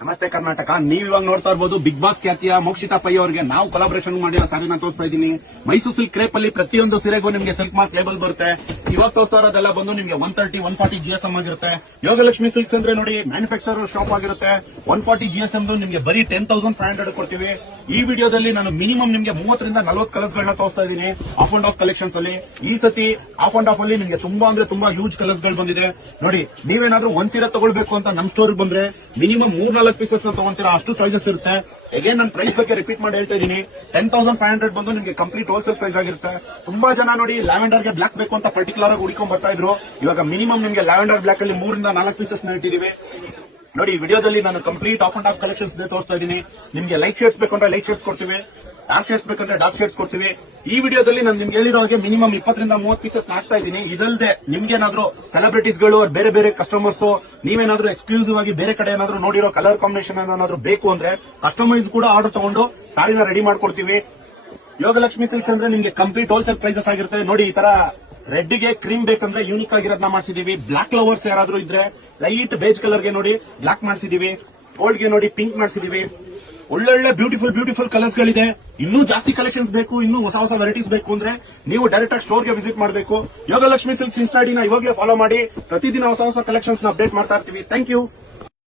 ನಮಸ್ತೆ ಕರ್ನಾಟಕ. ನೀವು ಇವಾಗ ನೋಡ್ತಾ ಇರಬಹುದು ಬಿಗ್ ಬಾಸ್ ಖ್ಯಾತಿಯ ಮೋಕ್ಷಿತಾ ಪೈ ಅವರಿಗೆ ನಾವು ಕೊಲಾಬರೇಷನ್ ಮಾಡಿರೋ ಸಾರಿನ ತೋರಿಸ್ತಾ ಇದ್ದೀನಿ. ಮೈಸೂರು ಸಿಲ್ಕ್ ಕ್ರೇಪ್ ಅಲ್ಲಿ ಪ್ರತಿಯೊಂದು ಸೀರೆಗೂ ನಿಮಗೆ ಸಿಲ್ಕ್ ಮಾರ್ಕ್ ಲೇಬಲ್ ಬರುತ್ತೆ. ಇವಾಗ ತೋರಿಸ್ತಾ ಇರೋದೆಲ್ಲ ಬಂದು ನಿಮಗೆ 130, 140 GSM ಆಗಿರುತ್ತೆ. ಯೋಗಲಕ್ಷ್ಮಿ ಸಿಲ್ಕ್ಸ್ ಅಂದ್ರೆ ನೋಡಿ ಮ್ಯಾನುಫ್ಯಾಕ್ಚರರ್ ಶಾಪ್ ಆಗಿರುತ್ತೆ. 140 GSM ನಿಮಗೆ ಬರೀ 10,500 ಕೊಡ್ತೀವಿ. ಈ ವಿಡಿಯೋದಲ್ಲಿ ನಾನು ಮಿನಿಮಮ್ ನಿಮಗೆ 30 ರಿಂದ 40 ಕಲರ್ಸ್ ಗಳನ್ನ ತೋರಿಸ್ತಾ ಇದ್ದೀನಿ ಆಫ್ ಅಂಡ್ ಆಫ್ ಕಲೆಕ್ಷನ್ಸ್ ಅಲ್ಲಿ. ಈ ಸತಿ ಆಫ್ ಅಂಡ್ ಆಫ್ ಅಲ್ಲಿ ನಿಮಗೆ ತುಂಬಾ ಅಂದ್ರೆ ತುಂಬಾ ಯೂಜ್ ಕಲರ್ಸ್ ಗಳು ಬಂದಿದೆ ನೋಡಿ. ನೀವೇನಾದ್ರೂ ಒಂದ್ ಸೀರೆ ತಗೊಳ್ಬೇಕು ಅಂತ ನಮ್ ಸ್ಟೋರ್ ಬಂದ್ರೆ ಮಿನಿಮಮ್ 3-4 ಪೀಸಸ್ ತಗೊಂತೀರಾ, ಅಷ್ಟು ಚಾಯ್ಸಸ್ ಇರುತ್ತೆ. ಅಗೇನ್ ನನ್ನ ಪ್ರೈಸ್ ಬಗ್ಗೆ ರಿಪೀಟ್ ಮಾಡಿ ಹೇಳ್ತಾ ಇದ್ದೀನಿ. 10,500 ಬಂದು ನಿಮಗೆ ಕಂಪ್ಲೀಟ್ ಹೋಲ್ಸೇಲ್ ಪ್ರೈಸ್ ಆಗಿರುತ್ತೆ. ತುಂಬಾ ಜನ ನೋಡಿ ಲ್ಯಾವೆಂಡರ್ ಗೆ ಬ್ಲಾಕ್ ಬೇಕು ಅಂತ ಪರ್ಟಿಕ್ಯುಲರ್ ಆಗಿ ಹುಡುಕೊಂಡ್ ಬರ್ತಾ ಇದ್ರು. ಇವಾಗ ಮಿನಿಮಮ್ ನಿಮಗೆ ಲ್ಯಾವೆಂಡರ್ ಬ್ಲಾಕ್ ಅಲ್ಲಿ 3 ರಿಂದ 4 ಪೀಸಸ್ ಇಟ್ಟಿದ್ದೀವಿ ನೋಡಿ. ವಿಡಿಯೋದಲ್ಲಿ ನಾನು complete of and of collections ತೋರಿಸ್ತಾ ಇದ್ದೀನಿ. ನಿಮಗೆ ಲೈಟ್ ಶೇಡ್ಸ್ ಬೇಕಂದ್ರೆ ಲೈಟ್ ಶೇಡ್ಸ್ ಕೊಡ್ತೀವಿ, ಡಾರ್ಕ್ ಶೇಡ್ಸ್ ಬೇಕಂದ್ರೆ ಡಾರ್ಕ್ ಶೇಡ್ಸ್ ಕೊಡ್ತೀವಿ. ಈ ವಿಡಿಯೋದಲ್ಲಿ ನಾನು ನಿಮ್ಗೆ ಹೇಳಿರೋ ಹಾಗೆ ಮಿನಿಮಮ್ 20 ರಿಂದ 30 ಪೀಸಸ್ ಹಾಕ್ತಾ ಇದ್ದೀನಿ. ಇದಲ್ಲದೆ ನಿಮ್ಗೇನಾದ್ರೂ ಸೆಲೆಬ್ರಿಟೀಸ್ ಗಳು ಬೇರೆ ಬೇರೆ ಕಸ್ಟಮರ್ಸ್ ನೀವೇನಾದ್ರೂ ಎಕ್ಸ್ಕ್ಲೂಸಿವ್ ಆಗಿ ಬೇರೆ ಕಡೆ ಏನಾದ್ರೂ ನೋಡಿರೋ ಕಲರ್ ಕಾಂಬಿನೇಷನ್ ಏನಾದ್ರೂ ಬೇಕು ಅಂದ್ರೆ ಕಸ್ಟಮೈಸ್ ಕೂಡ ಆರ್ಡರ್ ತಗೊಂಡು ಸಾರಿನ ರೆಡಿ ಮಾಡ್ಕೊಡ್ತೀವಿ. ಯೋಗಲಕ್ಷ್ಮಿ ಸಿಲ್ಕ್ಸ್ ಅಂದ್ರೆ ನಿಮ್ಗೆ ಕಂಪ್ಲೀಟ್ ಹೋಲ್ಸೇಲ್ ಪ್ರೈಸಸ್ ಆಗಿರುತ್ತೆ ನೋಡಿ. ಈ ತರ ರೆಡ್ ಗೆ ಕ್ರೀಮ್ ಬೇಕಂದ್ರೆ ಯೂನಿಕ್ ಆಗಿರೋದನ್ನ ಮಾಡಿಸಿದೀವಿ. ಬ್ಲಾಕ್ ಲವರ್ಸ್ ಯಾರಾದ್ರೂ ಇದ್ರೆ ಲೈಟ್ ಬೇಜ್ ಕಲರ್ ಗೆ ನೋಡಿ ಬ್ಲಾಕ್ ಮಾಡಿಸಿದೀವಿ. ಗೋಲ್ಡ್ ಗೆ ನೋಡಿ ಪಿಂಕ್ ಮಾಡಿಸಿದೀವಿ. ಒಳ್ಳೊಳ್ಳೆ ಬ್ಯೂಟಿಫುಲ್ ಕಲರ್ಸ್ ಗಳಿದೆ. ಇನ್ನೂ ಜಾಸ್ತಿ ಕಲೆಕ್ಷನ್ಸ್ ಬೇಕು, ಇನ್ನೂ ಹೊಸ ವೆರೈಟೀಸ್ ಬೇಕು ಅಂದ್ರೆ ನೀವು ಡೈರೆಕ್ಟ್ ಆಗಿ ಸ್ಟೋರ್ ಗೆ ವಿಸಿಟ್ ಮಾಡಬೇಕು. ಯೋಗಲಕ್ಷ್ಮಿ ಸಿಲ್ಕ್ಸ್ ಇನ್ಸ್ಟಾಡಿನ ಇವಾಗಲೇ ಫಾಲೋ ಮಾಡಿ. ಪ್ರತಿದಿನ ಹೊಸ ಕಲೆಕ್ಷನ್ಸ್ ನ ಅಪ್ಡೇಟ್ ಮಾಡ್ತಾ ಇರ್ತೀವಿ. Thank you.